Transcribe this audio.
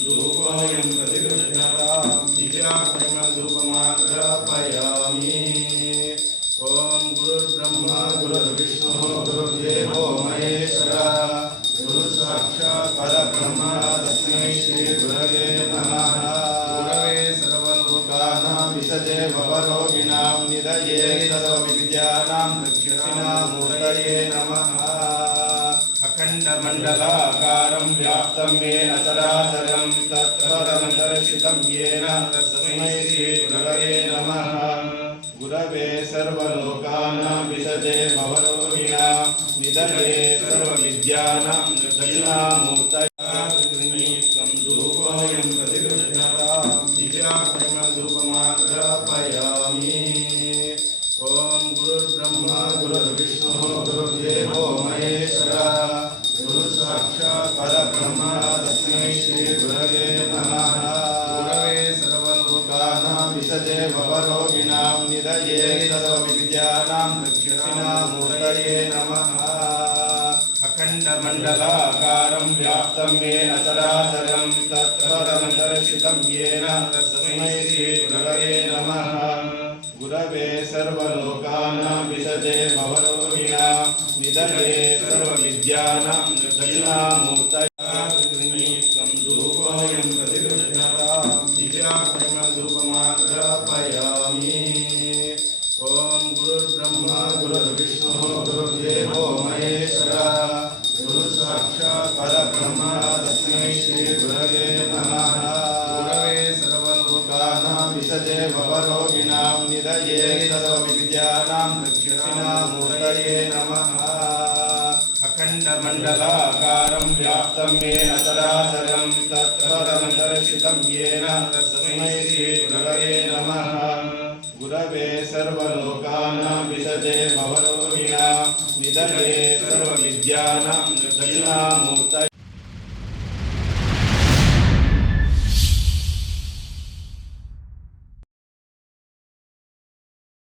धूपोऽयं प्रतिगृह्णतां दिव्याक्रमधूपमाग्रापयामि। ॐ गुरुर्ब्रह्मा गुरुर्विष्णुः गुरुर्देवो महेश्वरः गुरुसाक्षात् परब्रह्म तस्मै श्रीगुरवे नमः। गुरवे सर्वलोकानां विषजे भवरोगिणां निधये सर्वविद्यानां दक्षिणामूर्तये नमः। अखण्डमण्डलाकारं व्याप्तं येन चराचरं तत्पदं दर्शितं येन तस्मै श्रीगुरवे नमः। गुरवे सर्वलोकानां विषजे भवरोगिणां निधये सर्वविद्यानां दक्षिणामूर्तये धूपोऽयं प्रतिगृह्णतां दिव्याक्रमधूपमाग्रापयामि। ॐ गुरुर्ब्रह्मा गुरुर्विष्णुः गुरुर्देवो महेश्वरः गुरुसाक्षात् परब्रह्म तस्मै श्रीगुरवे नमः। गुरवे सर्वलोकानां विषजे भवरोगिणां निधये सर्वविद्यानां दक्षिणामूर्तये नमः। अखण्डमण्डलाकारं व्याप्तं येन चराचरं तत्पदं दर्शितं येन तस्मै श्रीगुरवे नमः। गुरवे सर्वलोकानां विषजे भवरोगिणां निधये सर्वविद्यानां दक्षिणामूर्तये धूपोऽयं प्रतिगृह्णतां दिव्याक्रमधूपमाग्रापयामि। ॐ गुरुर्ब्रह्मा गुरुर्विष्णुः गुरुर्देवो महेश्वरः गुरुसाक्षात् परब्रह्म तस्मै श्रीगुरवे नमः। गुरवे सर्वलोकानां विषजे भवरोगिणां निधये सर्वविद्यानां दक्षिणामूर्तये नमः। अखण्डमण्डलाकारं व्याप्तं येन चराचरं तत्पदं दर्शितं येन तस्मै श्रीगुरवे नमः। गुरवे सर्वलोकानां विषजे भवरोगिणां निधये सर्वविद्यानां दक्षिणामूर्तये